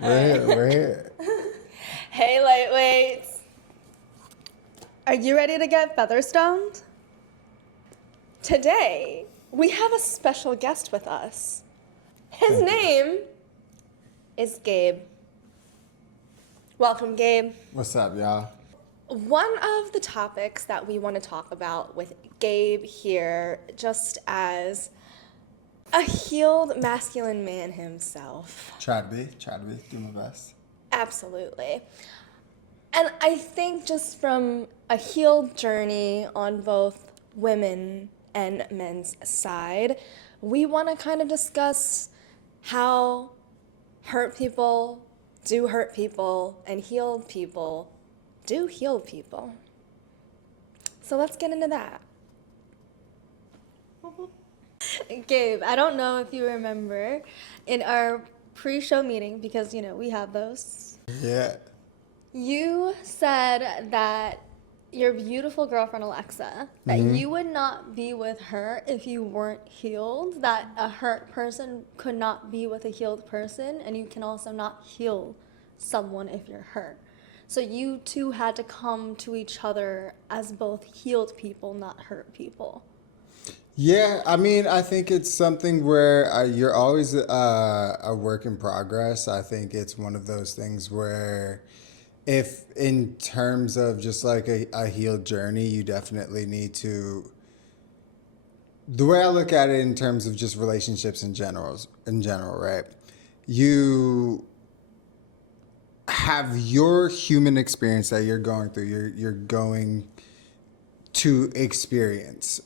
We're here. Hey, LiteWeights. Are you ready to get Featherstoned? Today, we have a special guest with us. His name is Gabe. Welcome, Gabe. What's up, y'all? One of the topics that we want to talk about with Gabe here, just as a healed masculine man himself. Try to be, do my best. Absolutely. And I think just from a healed journey on both women and men's side, we want to kind of discuss how hurt people do hurt people and healed people do heal people. So let's get into that. Gabe, I don't know if you remember in our pre-show meeting, because, you know, we have those. Yeah. You said that your beautiful girlfriend, Alexa, that you would not be with her if you weren't healed, that a hurt person could not be with a healed person, and you can also not heal someone if you're hurt. So you two had to come to each other as both healed people, not hurt people. Yeah, I mean, I think it's something where you're always a work in progress. I think it's one of those things where if in terms of just like a healed journey, you definitely need to, the way I look at it in terms of just relationships in general, right? You have your human experience that you're going through, you're going to experience.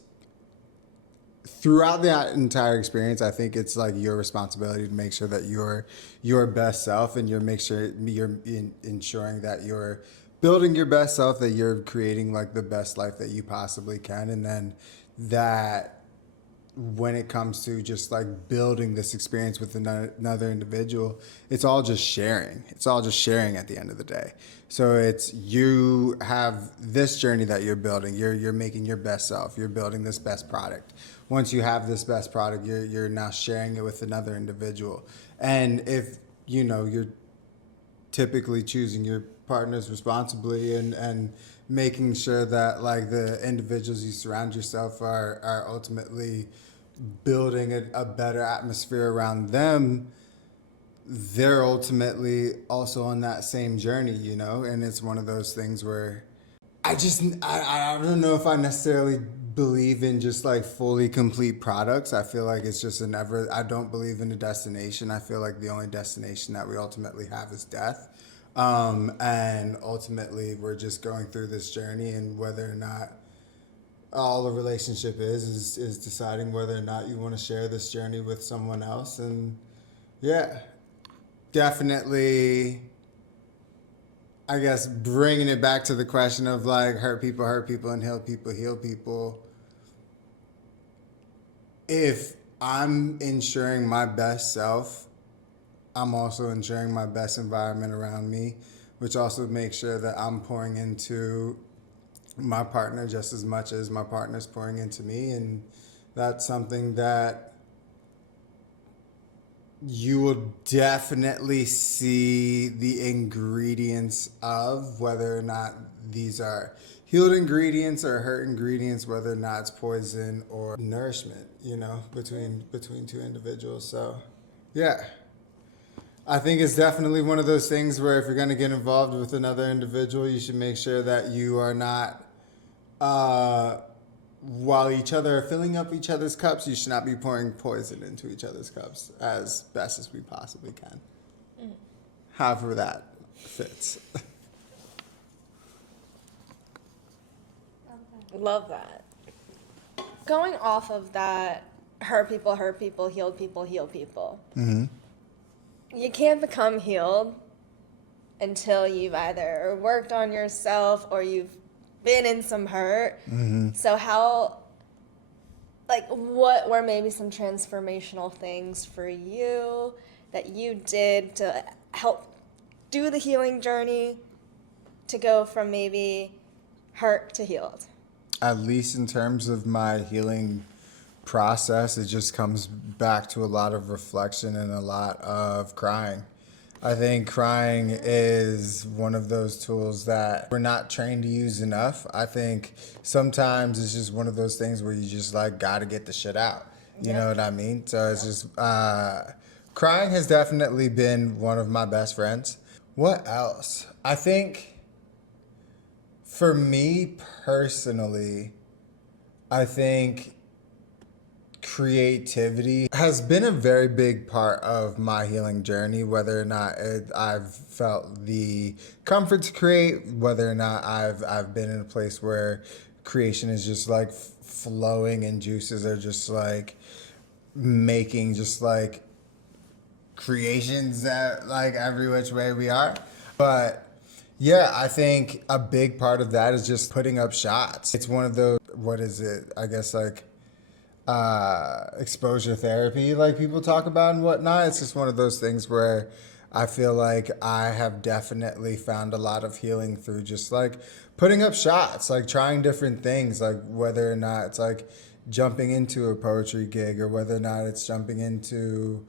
Throughout that entire experience, I think it's like your responsibility to make sure that you're your best self, and you're ensuring that you're building your best self, that you're creating like the best life that you possibly can. And then that when it comes to just like building this experience with another individual, it's all just sharing. It's all just sharing at the end of the day. So it's, you have this journey that you're building. You're making your best self. You're building this best product. Once you have this best product, you're now sharing it with another individual. And if, you know, you're typically choosing your partners responsibly and making sure that like the individuals you surround yourself are ultimately building a better atmosphere around them, they're ultimately also on that same journey, you know? And it's one of those things where I don't know if I necessarily believe in just like fully complete products. I feel like it's just I don't believe in a destination. I feel like the only destination that we ultimately have is death. And ultimately we're just going through this journey, and whether or not all a relationship is deciding whether or not you want to share this journey with someone else. And yeah, definitely, I guess bringing it back to the question of like hurt people and heal people. If I'm ensuring my best self, I'm also ensuring my best environment around me, which also makes sure that I'm pouring into my partner just as much as my partner's pouring into me. And that's something that you will definitely see the ingredients of, whether or not these are healed ingredients or hurt ingredients, whether or not it's poison or nourishment, you know, between two individuals. So yeah, I think it's definitely one of those things where if you're going to get involved with another individual, you should make sure that you are not, while each other are filling up each other's cups, you should not be pouring poison into each other's cups as best as we possibly can. However that fits. Love that. Going off of that, hurt people, healed people, heal people. Mm-hmm. You can't become healed until you've either worked on yourself or you've been in some hurt. Mm-hmm. So how, like, what were maybe some transformational things for you that you did to help do the healing journey to go from maybe hurt to healed? At least in terms of my healing process, it just comes back to a lot of reflection and a lot of crying. I think crying is one of those tools that we're not trained to use enough. I think sometimes it's just one of those things where you just like gotta get the shit out. You know what I mean? So it's just crying has definitely been one of my best friends. What else? I think for me personally, I think creativity has been a very big part of my healing journey, whether or not I've felt the comfort to create, whether or not I've been in a place where creation is just like flowing and juices are just like making just like creations that like every which way we are. But yeah, I think a big part of that is just putting up shots. It's one of those, what is it? I guess like exposure therapy, like people talk about and whatnot. It's just one of those things where I feel like I have definitely found a lot of healing through just like putting up shots, like trying different things, like whether or not it's like jumping into a poetry gig or whether or not it's jumping into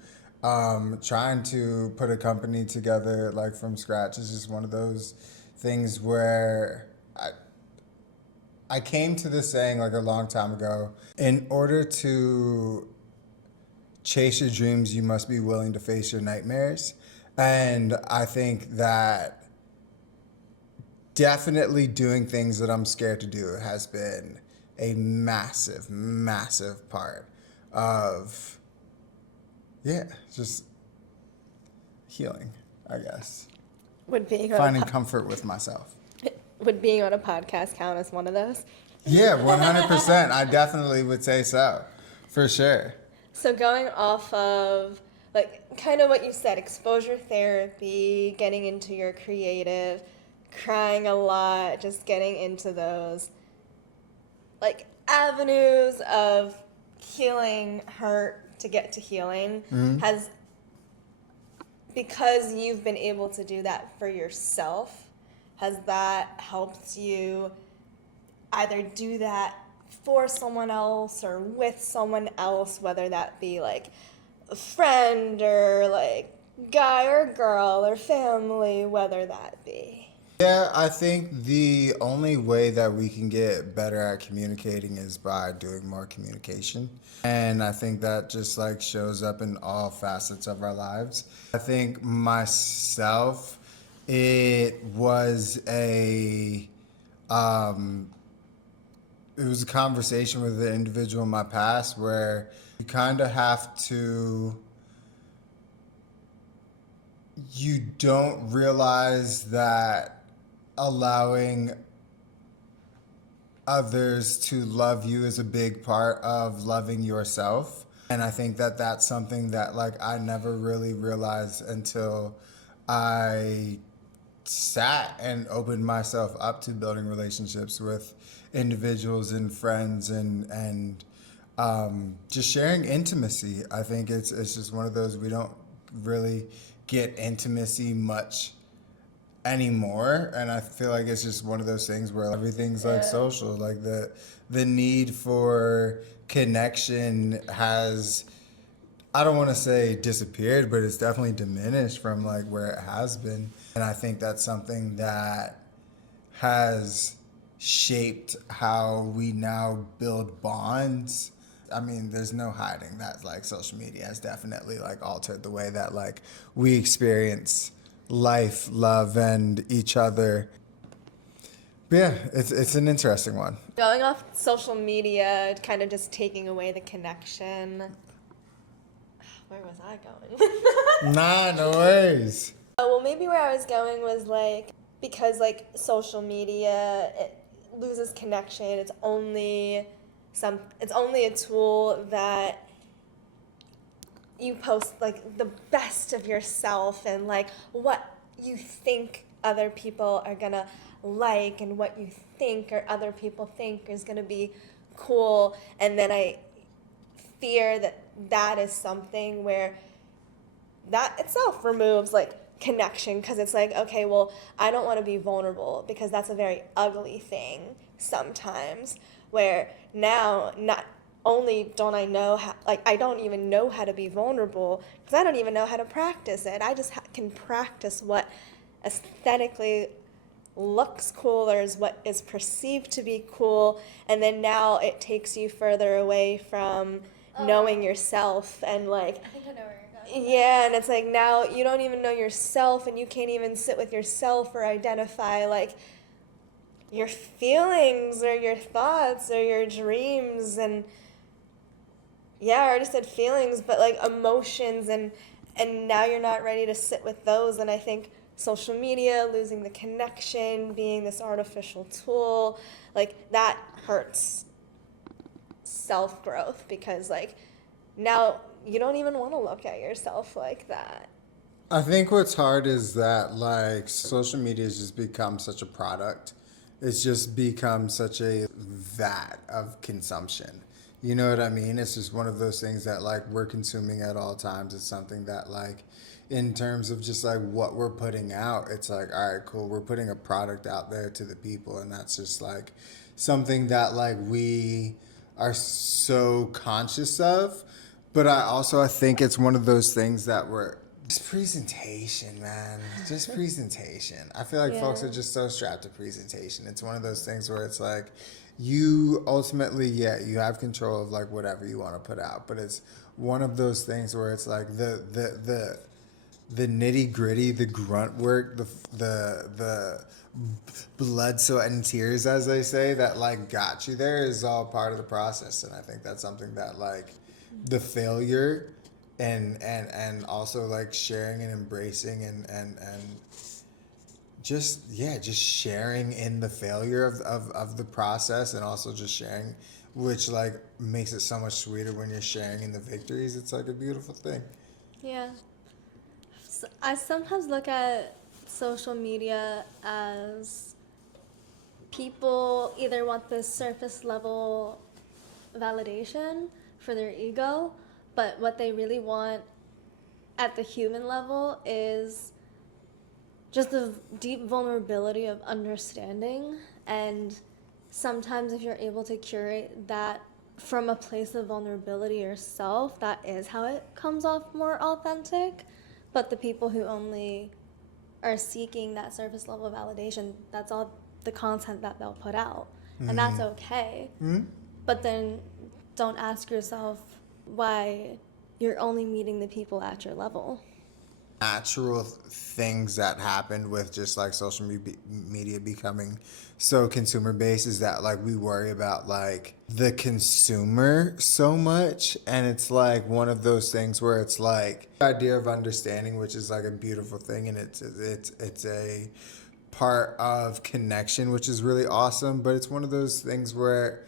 trying to put a company together like from scratch. Is just one of those things where I came to this saying like a long time ago. In order to chase your dreams, you must be willing to face your nightmares. And I think that definitely doing things that I'm scared to do has been a massive, massive part of, just healing, I guess. Would being on Finding comfort with myself. would being on a podcast count as one of those? Yeah, 100%. I definitely would say so, for sure. So going off of like kind of what you said, exposure therapy, getting into your creative, crying a lot, just getting into those like avenues of healing hurt to get to healing has, because you've been able to do that for yourself, has that helped you either do that for someone else or with someone else, whether that be like a friend or like guy or girl or family, whether that be? Yeah, I think the only way that we can get better at communicating is by doing more communication. And I think that just like shows up in all facets of our lives. I think myself, it was a conversation with an individual in my past where you kind of have to, you don't realize that allowing others to love you is a big part of loving yourself. And I think that that's something that like I never really realized until I sat and opened myself up to building relationships with individuals and friends and just sharing intimacy. I think it's just one of those, we don't really get intimacy much anymore, and I feel like it's just one of those things where everything's like social, like the need for connection has, I don't want to say disappeared, but it's definitely diminished from like where it has been. And I think that's something that has shaped how we now build bonds. I mean, there's no hiding that like social media has definitely like altered the way that like we experience life, love, and each other. But yeah, it's an interesting one. Going off social media, kind of just taking away the connection. Where was I going? Nah, no worries. Well, maybe where I was going was like, because like social media, it loses connection. It's only a tool that you post like the best of yourself and like what you think other people are gonna like and what you think or other people think is gonna be cool. And then I fear that is something where that itself removes like connection, because it's like, okay, well, I don't want to be vulnerable because that's a very ugly thing sometimes, where now only don't I know how, like, I don't even know how to be vulnerable because I don't even know how to practice it. I just can practice what aesthetically looks cool or is what is perceived to be cool, and then now it takes you further away from knowing yourself and like I think I know where you're going. yeah, and it's like now you don't even know yourself and you can't even sit with yourself or identify like your feelings or your thoughts or your dreams. And yeah, I already said feelings, but like emotions, and now you're not ready to sit with those. And I think social media, losing the connection, being this artificial tool, like that hurts self-growth because like now you don't even want to look at yourself like that. I think what's hard is that like social media has just become such a product. It's just become such a vat of consumption. You know what I mean? It's just one of those things that like we're consuming at all times. It's something that like in terms of just like what we're putting out, it's like, all right, cool. We're putting a product out there to the people, and that's just like something that like we are so conscious of. But I think it's one of those things that we're just presentation, man. Just presentation. I feel like folks are just so strapped to presentation. It's one of those things where it's like you ultimately, yeah, you have control of like whatever you want to put out, but it's one of those things where it's like the nitty gritty, the grunt work, the blood, sweat, and tears, as they say, that like got you there is all part of the process. And I think that's something that like the failure and also like sharing and embracing and just sharing in the failure of the process, and also just sharing, which like makes it so much sweeter when you're sharing in the victories. It's like a beautiful thing. Yeah. So I sometimes look at social media as people either want this surface level validation for their ego, but what they really want at the human level is just the deep vulnerability of understanding. And sometimes if you're able to curate that from a place of vulnerability yourself, that is how it comes off more authentic. But the people who only are seeking that surface level validation, that's all the content that they'll put out. And that's okay. But then don't ask yourself why you're only meeting the people at your level. Natural things that happened with just like social media becoming so consumer based is that like we worry about like the consumer so much, and it's like one of those things where it's like the idea of understanding, which is like a beautiful thing, and it's a part of connection, which is really awesome, but it's one of those things where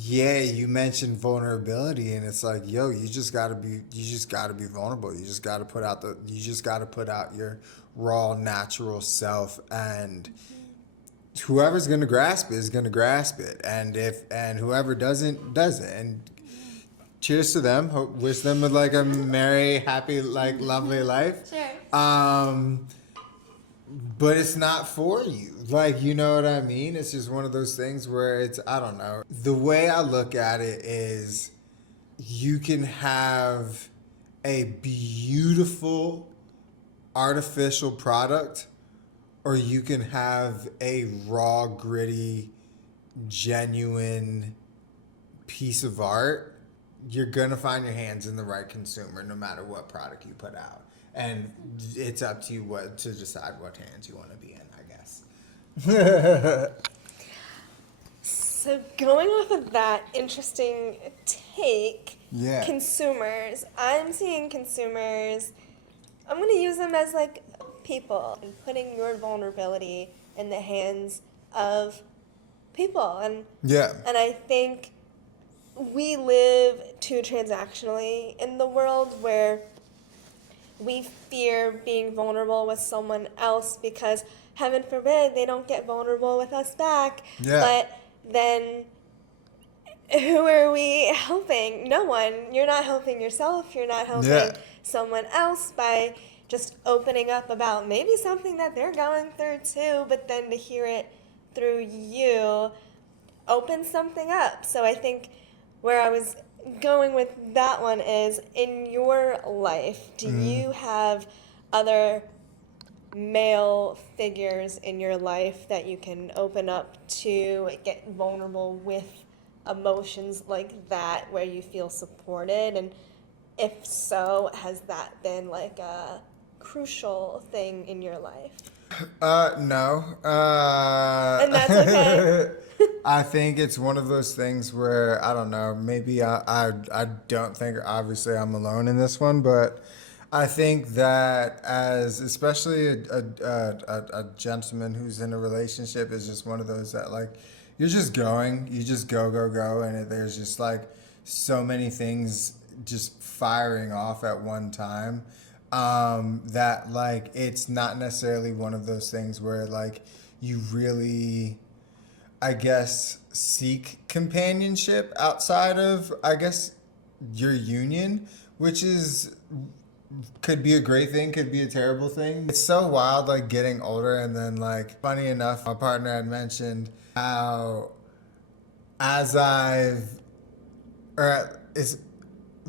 yeah, you mentioned vulnerability, and it's like, yo, you just gotta be vulnerable. You just gotta put out your raw, natural self, and whoever's gonna grasp it is gonna grasp it, and whoever doesn't. And cheers to them. Wish them like a merry, happy, like lovely life. Sure. But it's not for you. Like, you know what I mean? It's just one of those things where it's, I don't know. The way I look at it is you can have a beautiful artificial product, or you can have a raw, gritty, genuine piece of art. You're going to find your hands in the right consumer no matter what product you put out. And it's up to you to decide what hands you want to be in, I guess. So going off of that interesting take, Yeah. consumers, I'm seeing consumers, I'm going to use them as like people, and putting your vulnerability in the hands of people. And Yeah. and I think we live too transactionally in the world where we fear being vulnerable with someone else because, heaven forbid, they don't get vulnerable with us back. Yeah. But then who are we helping? No one. You're not helping yourself. You're not helping someone else by just opening up about maybe something that they're going through too, but then to hear it through you opens something up. So I think where I was going with that one is, in your life, do you have other male figures in your life that you can open up to, get vulnerable with emotions like that, where you feel supported? And if so, has that been like a crucial thing in your life? No. And that's okay. I think it's one of those things where, I don't know, maybe I don't think, obviously I'm alone in this one, but I think that as, especially a gentleman who's in a relationship, is just one of those that, like, you just go, and there's just like so many things just firing off at one time, that like it's not necessarily one of those things where like you really, I guess, seek companionship outside of, I guess, your union, which could be a great thing, could be a terrible thing. It's so wild, like, getting older, and then, like, funny enough, my partner had mentioned how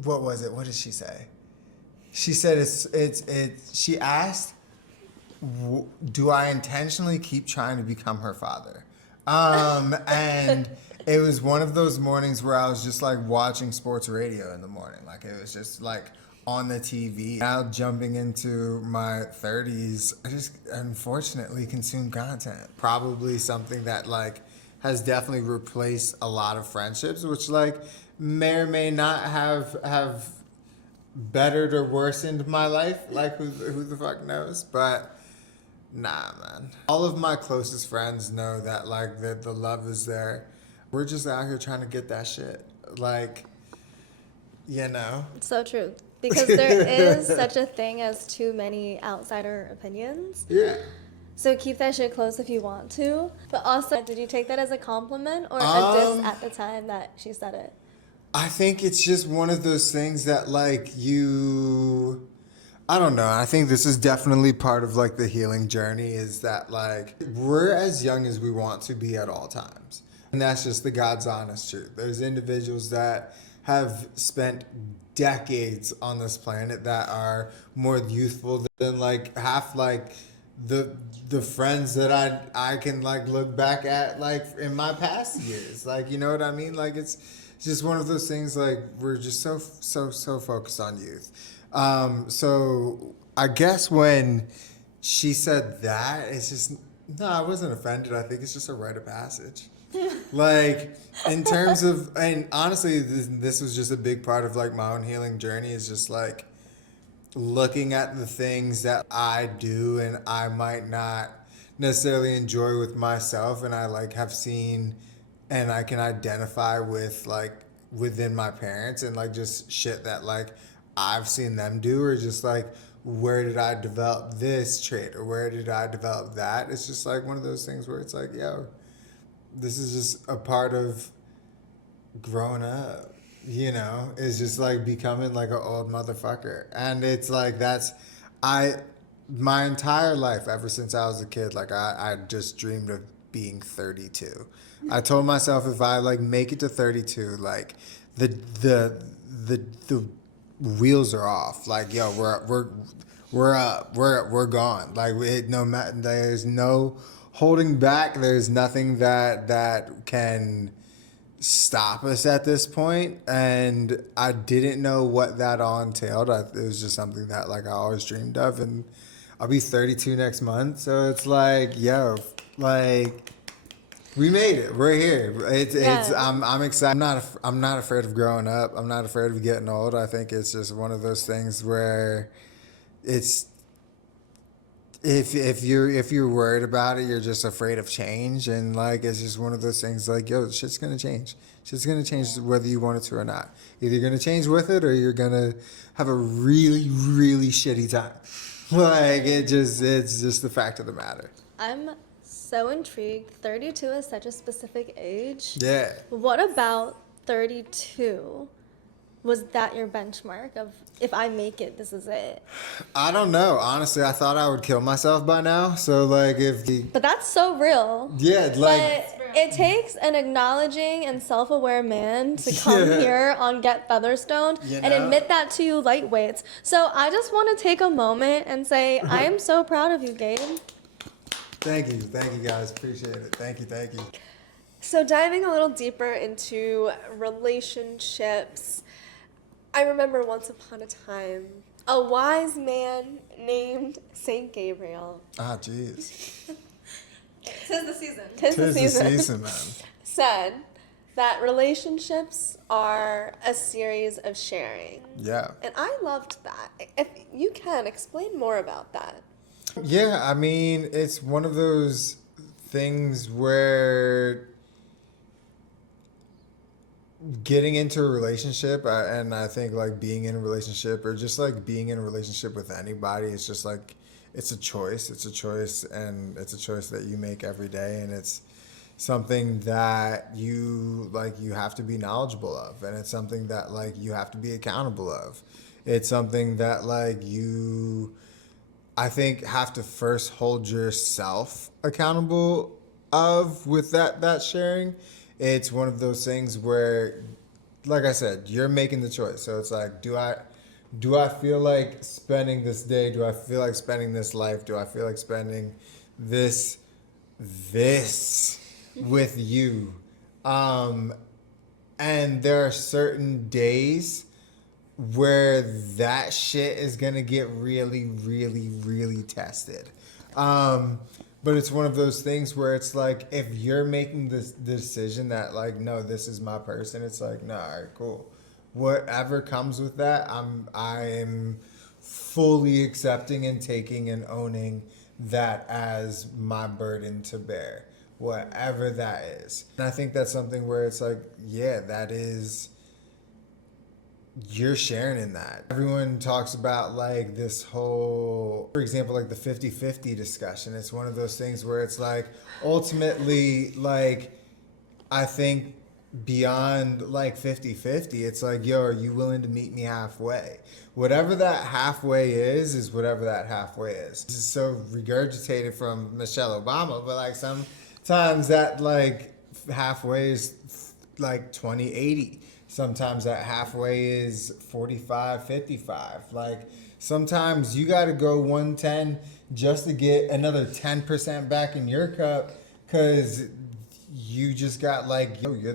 what was it? What did she say? She said she asked, do I intentionally keep trying to become her father? And it was one of those mornings where I was just like watching sports radio in the morning. Like, it was just like on the TV. Now jumping into my 30s, I just unfortunately consume content. Probably something that like has definitely replaced a lot of friendships, which like may or may not have bettered or worsened my life. Like, who the fuck knows? But nah, man. All of my closest friends know that, like, the love is there. We're just out here trying to get that shit. Like, you know? It's so true. Because there is such a thing as too many outsider opinions. Yeah. So keep that shit close if you want to. But also, did you take that as a compliment or a diss at the time that she said it? I think it's just one of those things that, like, I don't know. I think this is definitely part of, like, the healing journey, is that, like, we're as young as we want to be at all times. And that's just the God's honest truth. There's individuals that have spent decades on this planet that are more youthful than, like, half, like, the friends that I can, like, look back at, like, in my past years. Like, you know what I mean? Like, it's just one of those things, like, we're just so focused on youth. So I guess when she said that, it's just, no, I wasn't offended. I think it's just a rite of passage. Like, in terms of, and honestly, this was just a big part of, like, my own healing journey, is just, like, looking at the things that I do and I might not necessarily enjoy with myself, and I, like, have seen and I can identify with, like, within my parents, and, like, just shit that, like, I've seen them do, or just, like, where did I develop this trait, or where did I develop that? It's just, like, one of those things where it's like, yo, this is just a part of growing up, you know? It's just, like, becoming, like, an old motherfucker. And it's, like, my entire life, ever since I was a kid, like, I just dreamed of being 32. I told myself, if I, like, make it to 32, like, the wheels are off. Like, yo, we're up, we're gone. Like, there's no holding back. There's nothing that can stop us at this point. And I didn't know what that all entailed. It was just something that, like, I always dreamed of, and I'll be 32 next month. So it's like, yo, like, we made it. We're here. I'm excited. I'm not afraid of growing up. I'm not afraid of getting old. I think it's just one of those things where it's, if you're worried about it, you're just afraid of change. And, like, it's just one of those things, like, yo, shit's gonna change. Shit's gonna change whether you want it to or not. Either you're gonna change with it, or you're gonna have a really, really shitty time. Like, it's just the fact of the matter. I'm so intrigued. 32 is such a specific age. Yeah. What about 32? Was that your benchmark of, if I make it, this is it? I don't know. Honestly, I thought I would kill myself by now. So, like, But that's so real. yeah, like, But It takes an acknowledging and self-aware man to come here on Get Featherstoned and admit that to LiteWeights. So I just want to take a moment and say I am so proud of you, Gabe. Thank you guys, appreciate it. Thank you. So diving a little deeper into relationships, I remember once upon a time, a wise man named Saint Gabriel. Ah, jeez. Tis the season. Tis the season, man. Said that relationships are a series of sharing. Yeah. And I loved that. If you can, explain more about that. Yeah, I mean, it's one of those things where getting into a relationship, and I think like being in a relationship or just like being in a relationship with anybody, it's just like, it's a choice. It's a choice, and it's a choice that you make every day, and it's something that you have to be knowledgeable of, and it's something that like you have to be accountable of. It's something that like you, I think, have to first hold yourself accountable of with that sharing. It's one of those things where, like I said, you're making the choice. So it's like, do I feel like spending this day? Do I feel like spending this life? Do I feel like spending this with you? And there are certain days where that shit is gonna get really, really, really tested. But it's one of those things where it's like, if you're making the decision that like, no, this is my person, it's like, no, all right, cool. Whatever comes with that, I am fully accepting and taking and owning that as my burden to bear, whatever that is. And I think that's something where it's like, yeah, that is, you're sharing in that. Everyone talks about like this whole, for example, like the 50-50 discussion. It's one of those things where it's like, ultimately, like, I think beyond like 50-50, it's like, yo, are you willing to meet me halfway? Whatever that halfway is whatever that halfway is. This is so regurgitated from Michelle Obama, but like sometimes that like halfway is like 20-80. Sometimes that halfway is 45-55. Like sometimes you got to go 110 just to get another 10% back in your cup, because you just got like, yo, you're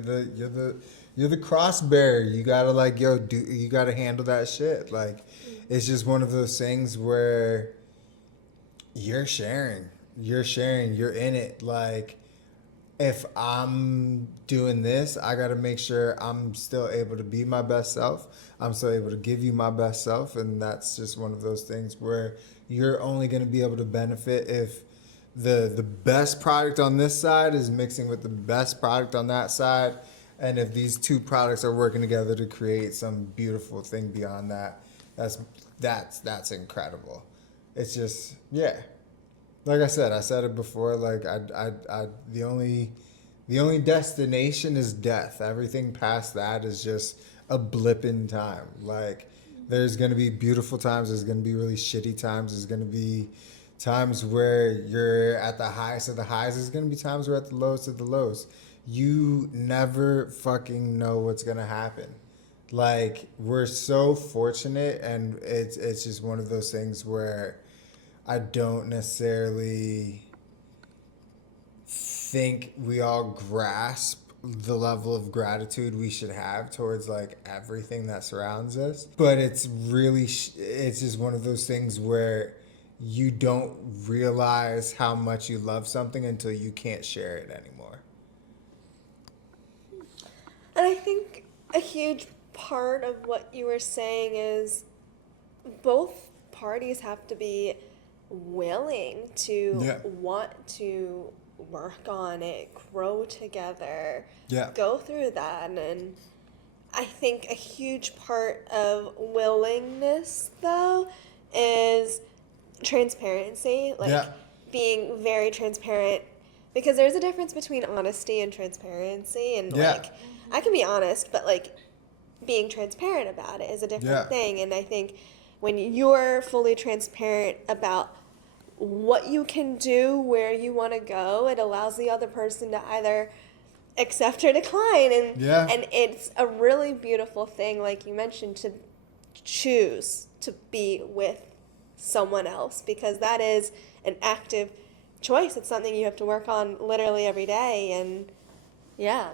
the cross bearer. You gotta like, yo, you gotta handle that shit. Like, it's just one of those things where you're sharing, you're in it. Like, if I'm doing this, I gotta make sure I'm still able to be my best self. I'm still able to give you my best self, and that's just one of those things where you're only gonna be able to benefit if the best product on this side is mixing with the best product on that side, and if these two products are working together to create some beautiful thing beyond that, that's incredible. It's just, yeah. Like I said it before, like the only destination is death. Everything past that is just a blip in time. Like, there's gonna be beautiful times, there's gonna be really shitty times, there's gonna be times where you're at the highest of the highs, there's gonna be times where you're at the lowest of the lows. You never fucking know what's gonna happen. Like, we're so fortunate, and it's just one of those things where I don't necessarily think we all grasp the level of gratitude we should have towards like everything that surrounds us. But it's really, it's just one of those things where you don't realize how much you love something until you can't share it anymore. And I think a huge part of what you were saying is both parties have to be willing to want to work on it, grow together, go through that. And I think a huge part of willingness, though, is transparency, like being very transparent, because there's a difference between honesty and transparency. And like, I can be honest, but like being transparent about it is a different thing. And I think when you're fully transparent about what you can do, where you want to go, it allows the other person to either accept or decline. And Yeah. and it's a really beautiful thing, like you mentioned, to choose to be with someone else, because that is an active choice. It's something you have to work on literally every day. And yeah.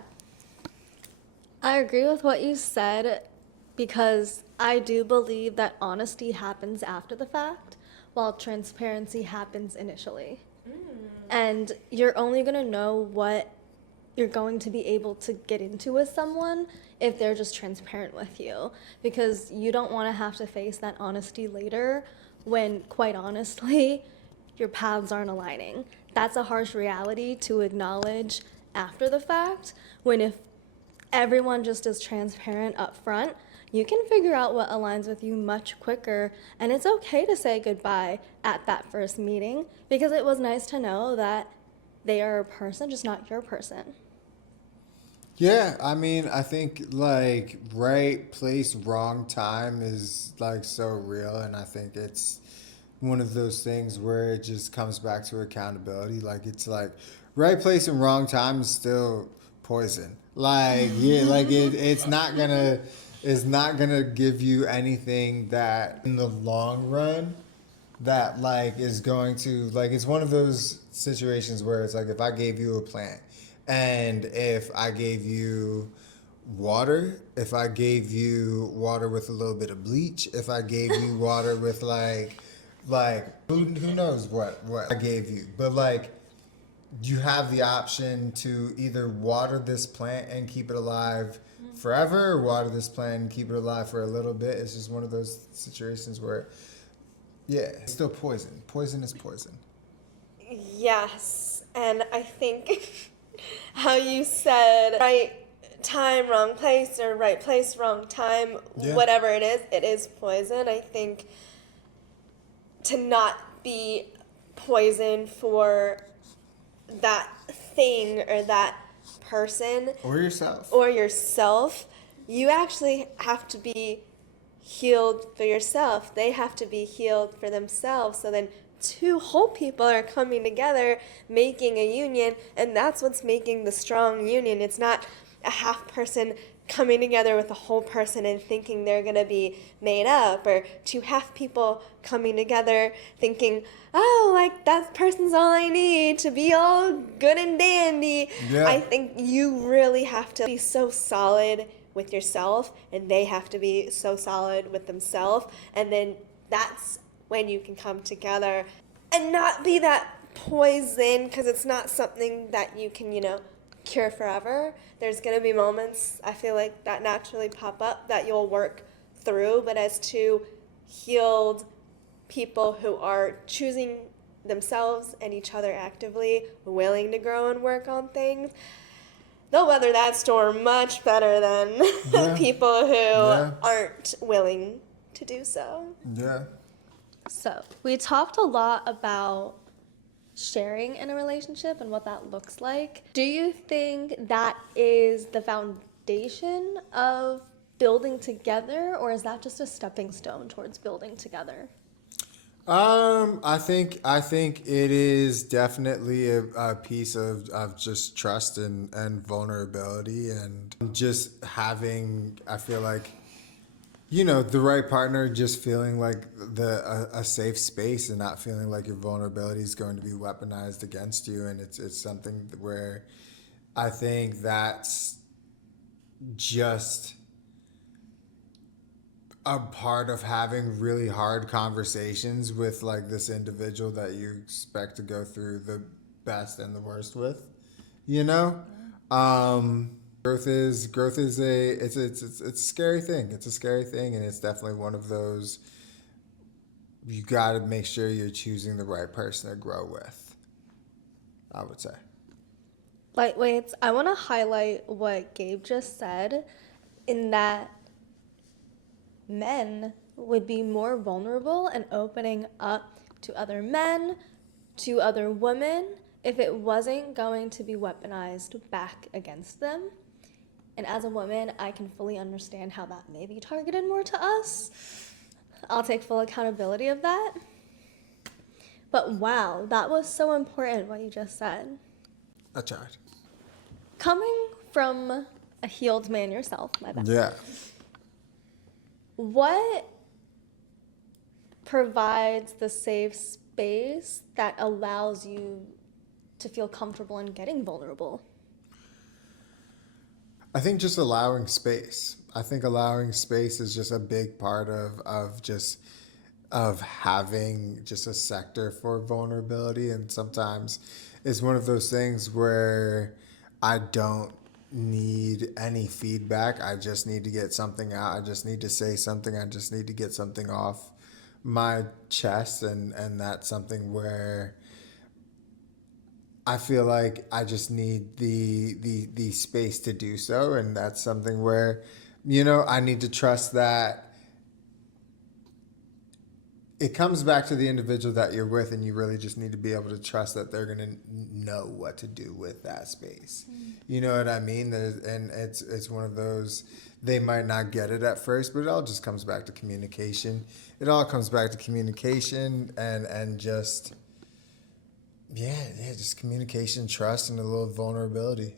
I agree with what you said, because I do believe that honesty happens after the fact, while transparency happens initially. And you're only going to know what you're going to be able to get into with someone if they're just transparent with you, because you don't want to have to face that honesty later when, quite honestly, your paths aren't aligning. That's a harsh reality to acknowledge after the fact, when if everyone just is transparent up front, you can figure out what aligns with you much quicker. And it's okay to say goodbye at that first meeting, because it was nice to know that they are a person, just not your person. Yeah, I mean, I think like right place, wrong time is like so real, and I think it's one of those things where it just comes back to accountability. Like it's like right place and wrong time is still poison. Like yeah, like it's not gonna give you anything that in the long run that like is going to like it's one of those situations where it's like if I gave you a plant and if I gave you water, if I gave you water with a little bit of bleach, if I gave you water with who knows what I gave you, but like you have the option to either water this plant and keep it alive forever, or water this plant and keep it alive for a little bit. It's just one of those situations where yeah, it's still poison. Poison is poison. Yes, and I think how you said right time, wrong place, or right place, wrong time, Yeah. whatever it is poison. I think to not be poison for that thing or that person Or yourself. or yourself, you actually have to be healed for yourself. They have to be healed for themselves. So then two whole people are coming together, making a union, and that's what's making the strong union. It's not a half person coming together with a whole person and thinking they're going to be made up, or two half people coming together thinking, oh, like that person's all I need to be all good and dandy. Yeah. I think you really have to be so solid with yourself, and they have to be so solid with themselves, and then that's when you can come together and not be that poison, because it's not something that you can, cure forever. There's going to be moments, I feel like, that naturally pop up that you'll work through, but as two healed people who are choosing themselves and each other actively, willing to grow and work on things, they'll weather that storm much better than people who aren't willing to do so. Yeah. So, we talked a lot about sharing in a relationship and what that looks like. Do you think that is the foundation of building together, or is that just a stepping stone towards building together? I think it is definitely a piece of just trust and vulnerability, and just having, I feel like, the right partner, just feeling like a safe space and not feeling like your vulnerability is going to be weaponized against you. And it's something where I think that's just a part of having really hard conversations with like this individual that you expect to go through the best and the worst with, Growth is it's a scary thing. It's a scary thing, and it's definitely one of those. You got to make sure you're choosing the right person to grow with, I would say. LiteWeights, I want to highlight what Gabe just said, in that men would be more vulnerable and opening up to other men, to other women, if it wasn't going to be weaponized back against them. And as a woman, I can fully understand how that may be targeted more to us. I'll take full accountability of that. But wow, that was so important what you just said. I tried. Coming from a healed man yourself, my bad. Yeah. What provides the safe space that allows you to feel comfortable in getting vulnerable? I think just allowing space. I think allowing space is just a big part of having just a sector for vulnerability. And sometimes it's one of those things where I don't need any feedback. I just need to get something out. I just need to say something. I just need to get something off my chest. And that's something where I feel like I just need the space to do so. And that's something where, I need to trust that it comes back to the individual that you're with, and you really just need to be able to trust that they're going to know what to do with that space. You know what I mean? And it's one of those, they might not get it at first, but it all just comes back to communication. It all comes back to communication and just, just communication, trust, and a little vulnerability,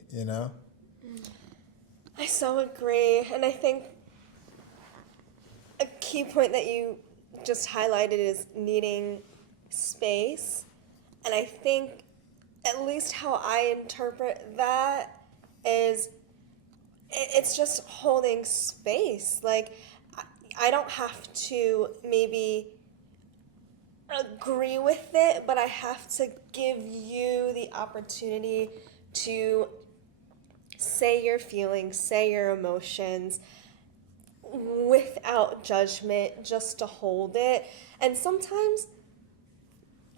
I so agree. And I think a key point that you just highlighted is needing space. And I think at least how I interpret that is it's just holding space. Like, I don't have to maybe agree with it, but I have to give you the opportunity to say your feelings, say your emotions without judgment, just to hold it. And sometimes,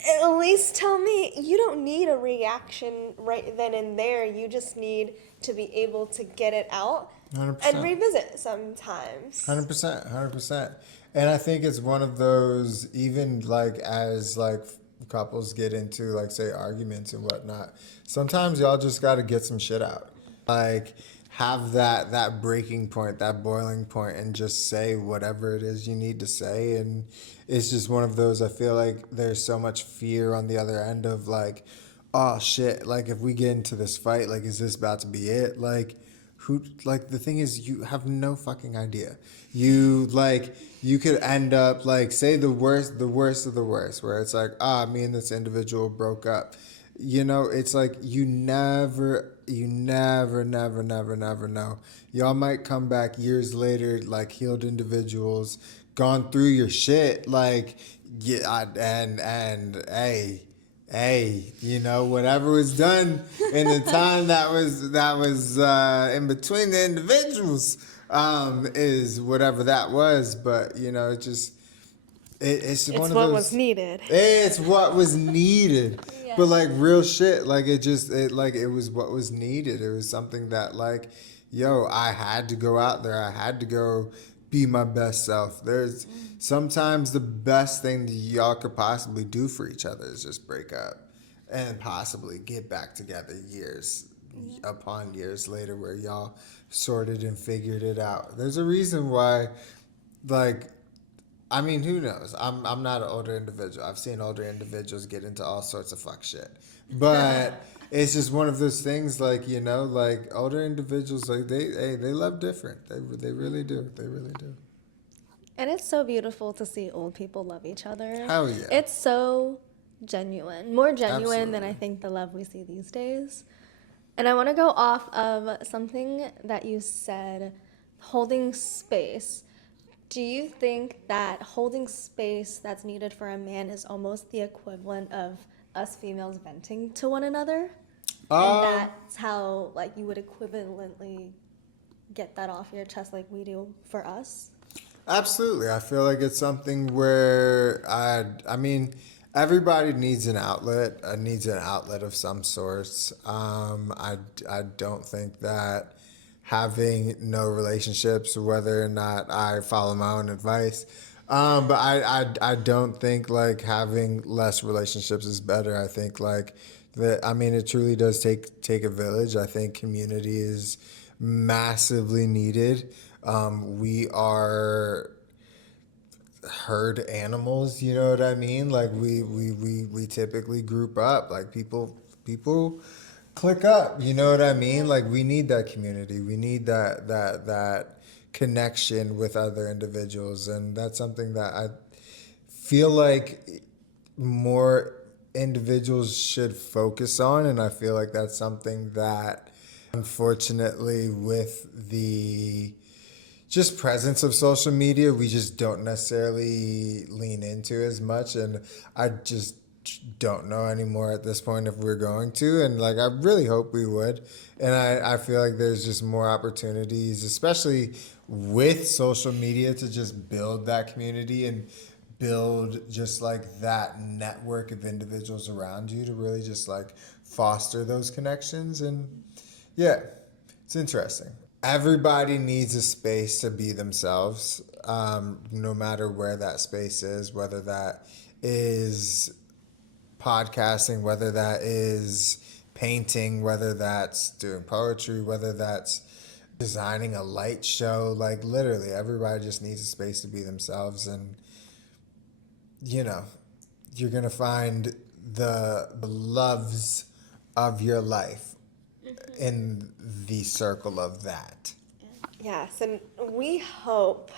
at least tell me, you don't need a reaction right then and there. You just need to be able to get it out 100%. and revisit sometimes. 100%. And I think it's one of those, even like as like couples get into like say arguments and whatnot, sometimes y'all just got to get some shit out. Like have that breaking point, that boiling point, and just say whatever it is you need to say. And it's just one of those, I feel like there's so much fear on the other end of like, oh shit, like if we get into this fight, like is this about to be it? Like the thing is, you have no fucking idea. You could end up like, say the worst of the worst, where it's like, me and this individual broke up. It's like you never know. Y'all might come back years later, like healed individuals, gone through your shit, like, and hey, whatever was done in the time that was in between the individuals, is whatever that was. But it's one of what those, was needed. It's what was needed. Yeah. But like real shit, like it was what was needed. It was something that like, I had to go out there. I had to go be my best self. There's sometimes the best thing that y'all could possibly do for each other is just break up and possibly get back together years upon years later where y'all sorted and figured it out. There's a reason why, like, I mean, who knows? I'm not an older individual. I've seen older individuals get into all sorts of fuck shit. But it's just one of those things, like, like older individuals, like they love different. They really do. They really do. And it's so beautiful to see old people love each other. Hell yeah. It's so genuine. More genuine than Absolutely. I think the love we see these days. And I want to go off of something that you said, holding space. Do you think that holding space that's needed for a man is almost the equivalent of us females venting to one another? And that's how, like, you would equivalently get that off your chest like we do for us? Absolutely. I feel like it's something where I mean, everybody needs an outlet, of some sorts. I don't think that having no relationships, whether or not I follow my own advice, but I don't think like having less relationships is better. I think like it truly does take a village. I think community is massively needed. We are herd animals, you know what I mean? Like we typically group up. Like people click up. You know what I mean? Like, we need that community. We need that connection with other individuals, and that's something that I feel like more individuals should focus on. And I feel like that's something that, unfortunately, with the just presence of social media, we just don't necessarily lean into as much. And I just don't know anymore at this point if we're going to. And like, I really hope we would. And I feel like there's just more opportunities, especially with social media, to just build that community and build just like that network of individuals around you to really just like foster those connections. And yeah, it's interesting. Everybody needs a space to be themselves, no matter where that space is, whether that is podcasting, whether that is painting, whether that's doing poetry, whether that's designing a light show. Like, literally, everybody just needs a space to be themselves. And, you know, you're going to find the loves of your life in the circle of that. Yes, and we hope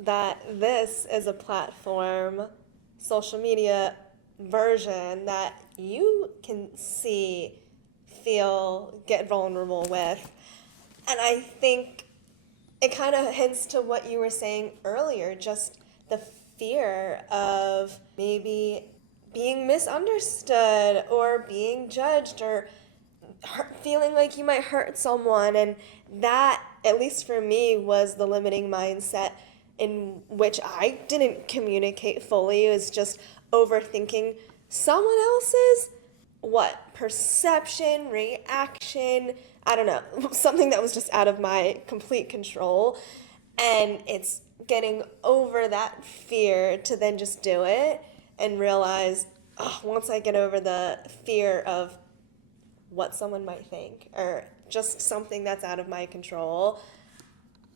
that this is a platform, social media version, that you can see, feel, get vulnerable with. And I think it kind of hints to what you were saying earlier, just the fear of maybe being misunderstood or being judged or feeling like you might hurt someone. And that, at least for me, was the limiting mindset in which I didn't communicate fully. It was just overthinking someone else's perception, reaction, I don't know, something that was just out of my complete control. And it's getting over that fear to then just do it and realize, once I get over the fear of what someone might think or just something that's out of my control,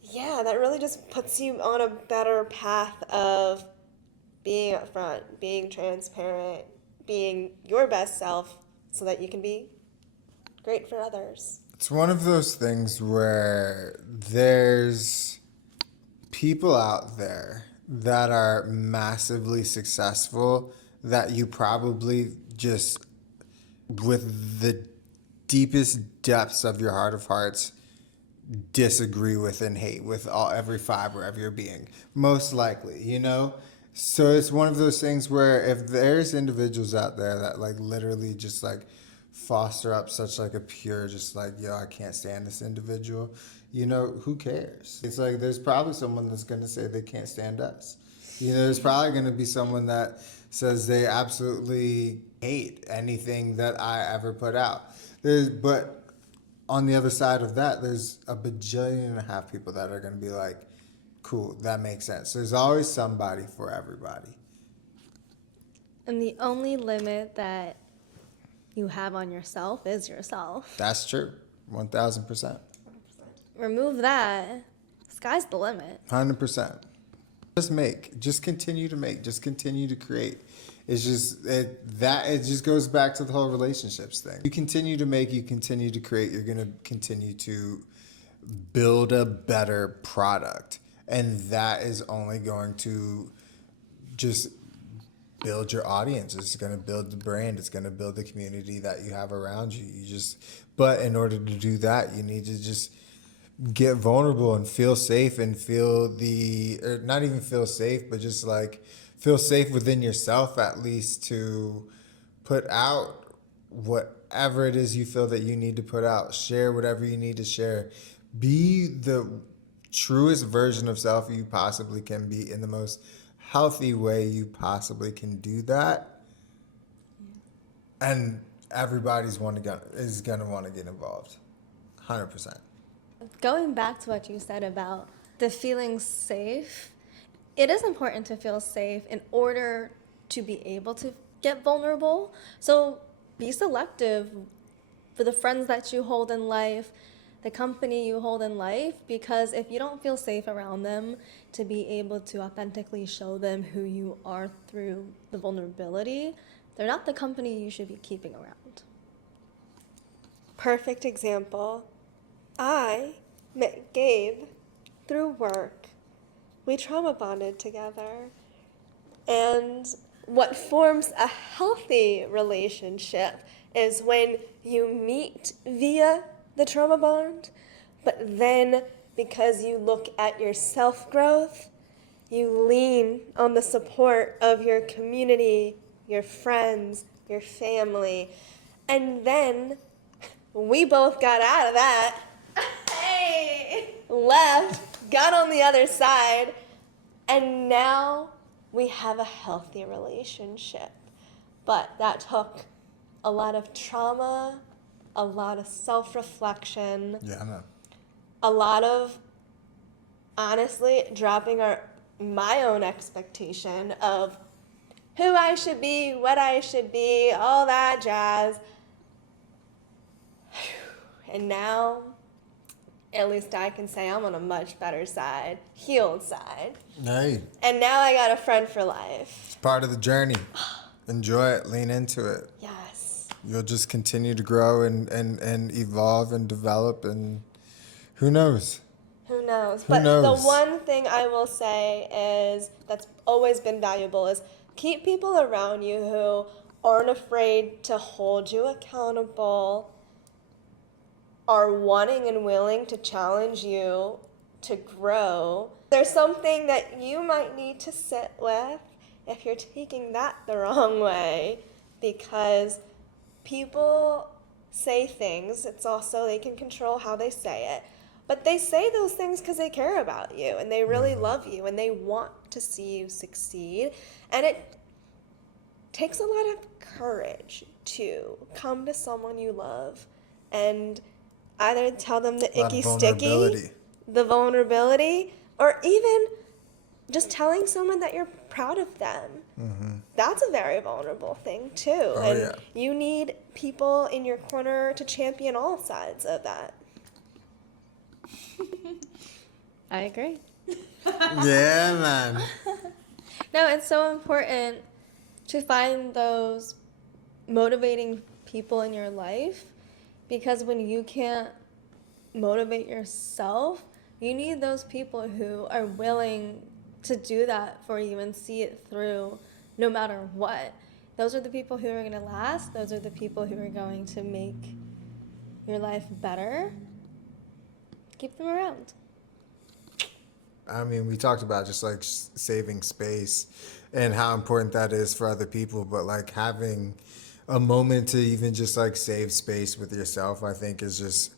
yeah, that really just puts you on a better path of being upfront, being transparent, being your best self so that you can be great for others. It's one of those things where there's people out there that are massively successful that you probably just, with the deepest depths of your heart of hearts, disagree with and hate with every fiber of your being, most likely, you know? So it's one of those things where if there's individuals out there that like literally just like foster up such like a pure, just like, yo, I can't stand this individual, you know, who cares? It's like, there's probably someone that's going to say they can't stand us. You know, there's probably going to be someone that says they absolutely hate anything that I ever put out. But on the other side of that, there's a bajillion and a half people that are going to be like, cool, that makes sense. There's always somebody for everybody. And the only limit that you have on yourself is yourself. That's true. 1,000%. Remove that, sky's the limit. 100%. Just continue to make, just continue to create. It's just, it just goes back to the whole relationships thing. You continue to make, you continue to create, you're going to continue to build a better product. And that is only going to just build your audience. It's going to build the brand. It's going to build the community that you have around you. But in order to do that, you need to just get vulnerable and feel safe and or not even feel safe, but just like feel safe within yourself, at least, to put out whatever it is you feel that you need to put out. Share whatever you need to share. Be the truest version of self you possibly can be in the most healthy way you possibly can do that. And everybody's is going to want to get involved. 100%. Going back to what you said about the feeling safe, it is important to feel safe in order to be able to get vulnerable. So be selective for the friends that you hold in life, the company you hold in life, because if you don't feel safe around them to be able to authentically show them who you are through the vulnerability, they're not the company you should be keeping around. Perfect example. I met Gabe through work. We trauma bonded together. And what forms a healthy relationship is when you meet via the trauma bond, but then because you look at your self-growth, you lean on the support of your community, your friends, your family, and then we both got out of that, Hey! left, got on the other side, and now we have a healthy relationship. But that took a lot of trauma, a lot of self-reflection, Yeah, I know. a lot of, honestly, dropping my own expectation of who I should be, what I should be, all that jazz. And now, at least I can say I'm on a much better side, healed side. Hey, And now I got a friend for life. it's part of the journey. Enjoy it. Lean into it. Yes. You'll just continue to grow and evolve and develop, and who knows? Who knows? Who But knows? the one thing I will say is that's always been valuable is keep people around you who aren't afraid to hold you accountable, are wanting and willing to challenge you to grow. There's something that you might need to sit with if you're taking that the wrong way, because people say things. It's also they can control how they say it. But they say those things because they care about you and they really love you and they want to see you succeed. And it takes a lot of courage to come to someone you love and either tell them the A lot of icky vulnerability. sticky, the vulnerability, or even just telling someone that you're proud of them. Mm-hmm. That's a very vulnerable thing too. Oh, and yeah. you need people in your corner to champion all sides of that. I agree. Yeah, man. No, it's so important to find those motivating people in your life, because when you can't motivate yourself, you need those people who are willing to do that for you and see it through no matter what. Those are the people who are going to last. Those are the people who are going to make your life better. Keep them around. I mean, we talked about just like saving space and how important that is for other people, but like having a moment to even just like save space with yourself, I think is just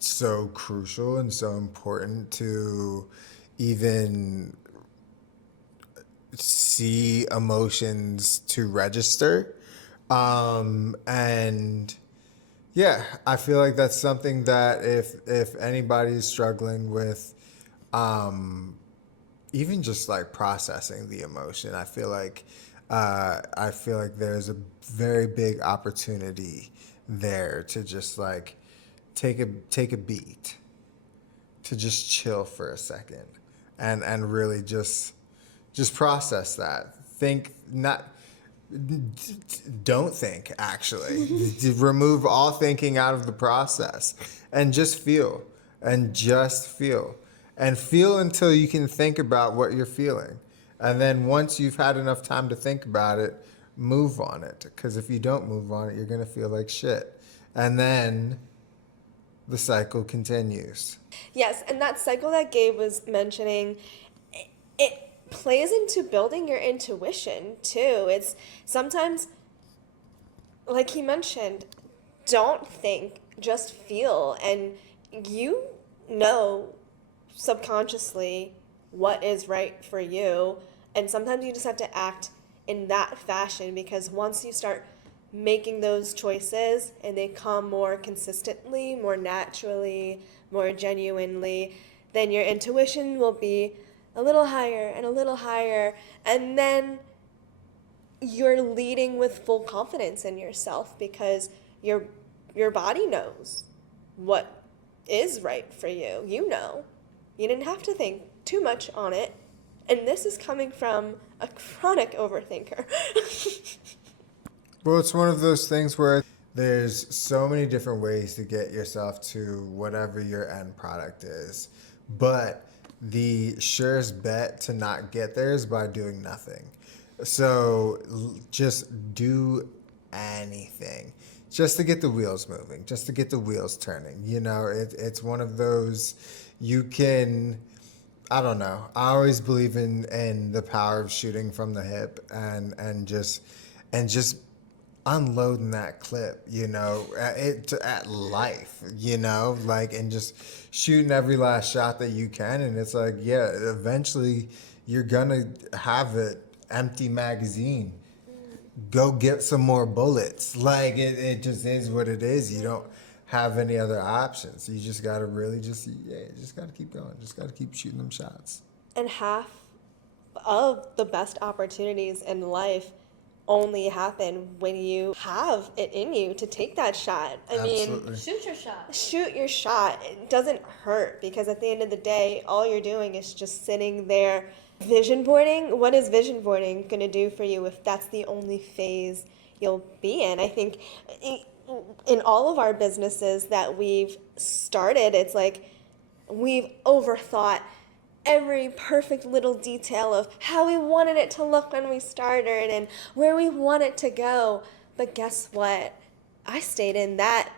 so crucial and so important to even see emotions to register. And yeah, I feel like that's something that if anybody's struggling with, even just like processing the emotion, I feel like there's a very big opportunity there to just like take a beat, to just chill for a second, and really just process that. Don't think, actually. Remove all thinking out of the process and just feel. And feel until you can think about what you're feeling. And then once you've had enough time to think about it, move on it. Because if you don't move on it, you're going to feel like shit. And then the cycle continues. Yes, and that cycle that Gabe was mentioning, it plays into building your intuition too. It's sometimes, like he mentioned, don't think, just feel. And you know subconsciously what is right for you. And sometimes you just have to act in that fashion, because once you start making those choices and they come more consistently, more naturally, more genuinely, then your intuition will be a little higher and a little higher. And then you're leading with full confidence in yourself, because your body knows what is right for you. You know. You didn't have to think too much on it. And this is coming from a chronic overthinker. Well, it's one of those things where there's so many different ways to get yourself to whatever your end product is. But the surest bet to not get there is by doing nothing. So just do anything just to get the wheels moving, just to get the wheels turning. You know, it's one of those you can, I don't know. I always believe in the power of shooting from the hip and just unloading that clip, you know, at life, you know, like, and just shooting every last shot that you can. And it's like, yeah, eventually you're gonna have an empty magazine. Go get some more bullets. Like, it just is what it is. You don't have any other options. You just gotta really just gotta keep going. Just gotta keep shooting them shots. And half of the best opportunities in life only happen when you have it in you to take that shot. I Absolutely. mean, Shoot your shot. shoot your shot. It doesn't hurt, because at the end of the day, all you're doing is just sitting there vision boarding. What is vision boarding going to do for you if that's the only phase you'll be in? I think in all of our businesses that we've started, it's like we've overthought every perfect little detail of how we wanted it to look when we started and where we want it to go. But guess what? I stayed in that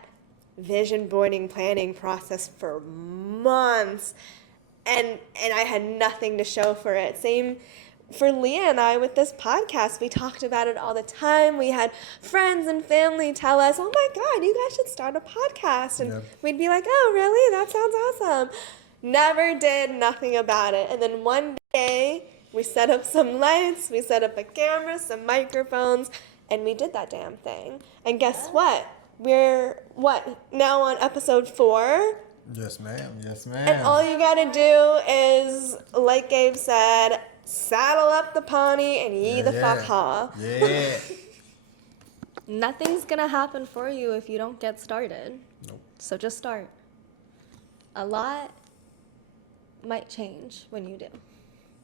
vision boarding planning process for months, and I had nothing to show for it. Same for Leah and I with this podcast. We talked about it all the time. We had friends and family tell us, "Oh my God, you guys should start a podcast." And Yep. we'd be like, "Oh, really? That sounds awesome." Never did nothing about it. And then one day we set up some lights, we set up a camera, some microphones, and we did that damn thing. And guess what? We're now on episode 4. Yes, ma'am. Yes, ma'am. And all you gotta do is, like Gabe said, saddle up the pony and yee the fuck ha. Yeah. Nothing's gonna happen for you if you don't get started. Nope. So just start. A lot might change when you do.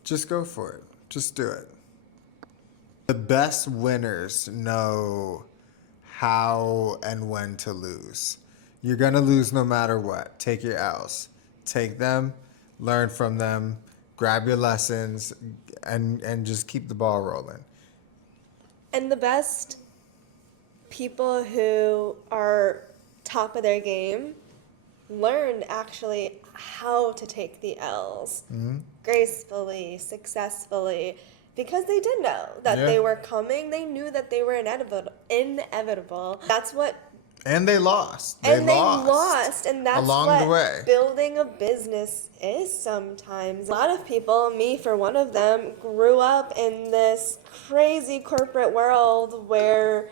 Just go for it. Just do it. The best winners know how and when to lose. You're going to lose no matter what. Take your L's. Take them, learn from them, grab your lessons, and just keep the ball rolling. And the best people who are top of their game learned actually how to take the L's gracefully, successfully, because they did know that they were coming. They knew that they were inevitable. That's what. And they lost. They lost. And that's along what the way. Building a business is sometimes. A lot of people, me for one of them, grew up in this crazy corporate world where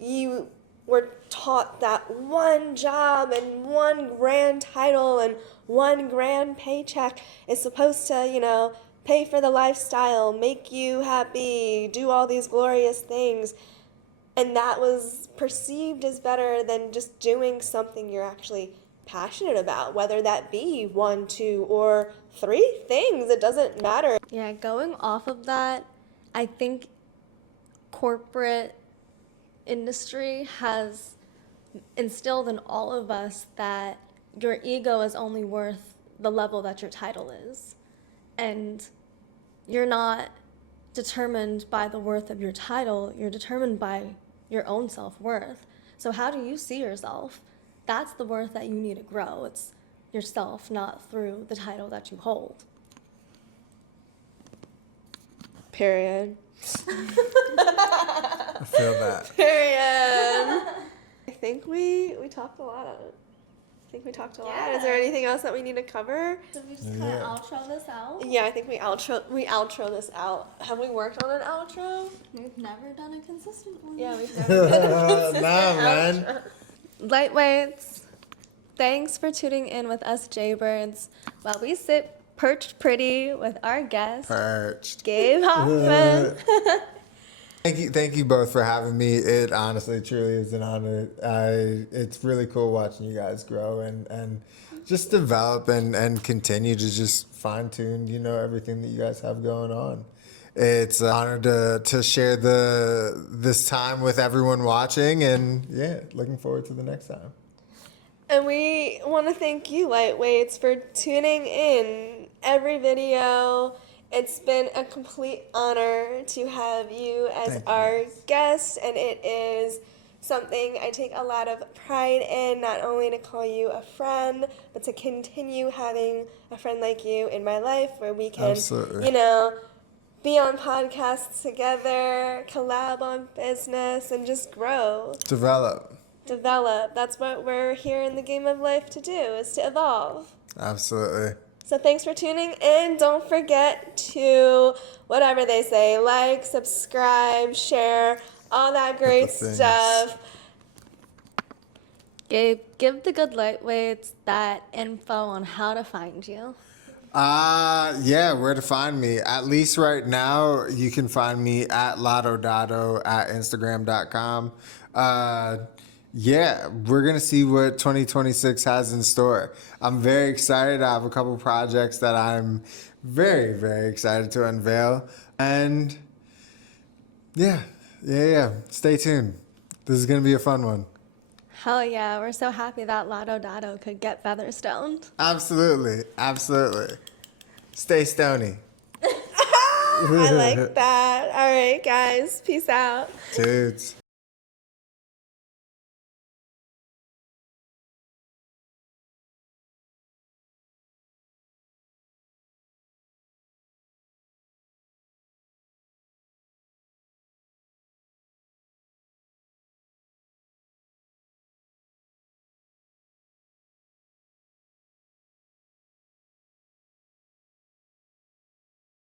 you were taught that one job and one grand title and one grand paycheck is supposed to, pay for the lifestyle, make you happy, do all these glorious things. And that was perceived as better than just doing something you're actually passionate about, whether that be 1, 2, or 3 things. It doesn't matter. Yeah, going off of that, I think corporate industry has instilled in all of us that your ego is only worth the level that your title is. And you're not determined by the worth of your title, you're determined by your own self-worth. So how do you see yourself? That's the worth that you need to grow. It's yourself, not through the title that you hold. Period. I feel that. Period. I think we talked a lot. Yeah. Is there anything else that we need to cover? So we just kind of outro this out? Yeah, I think we outro this out. Have we worked on an outro? We've never done a consistent one. Yeah, we've never done a consistent man. outro. LiteWeights, thanks for tuning in with us Jaybirds while we sit perched pretty with our guest, Perched. Gabe Hoffman. Thank you both for having me. It honestly, truly is an honor. It's really cool watching you guys grow and just develop and continue to just fine tune, everything that you guys have going on. It's an honor to share this time with everyone watching, and yeah, looking forward to the next time. And we want to thank you, LiteWeights, for tuning in every video. It's been a complete honor to have you as Thank you, our guys. guest, and it is something I take a lot of pride in, not only to call you a friend, but to continue having a friend like you in my life where we can, Absolutely. you know, be on podcasts together, collab on business, and just grow. Develop. That's what we're here in the game of life to do, is to evolve. Absolutely. So thanks for tuning in. Don't forget to, whatever they say, like, subscribe, share, all that great things. stuff. Gabe, give the good LiteWeights that info on how to find you. Yeah, where to find me? At least right now, you can find me at LottoDotto at Instagram.com. Yeah, we're going to see what 2026 has in store. I'm very excited. I have a couple projects that I'm very, very excited to unveil. And yeah. Stay tuned. This is going to be a fun one. Hell yeah, we're so happy that LottoDotto could get Featherstoned. Absolutely. Stay stony. I like that. All right, guys. Peace out. Dudes.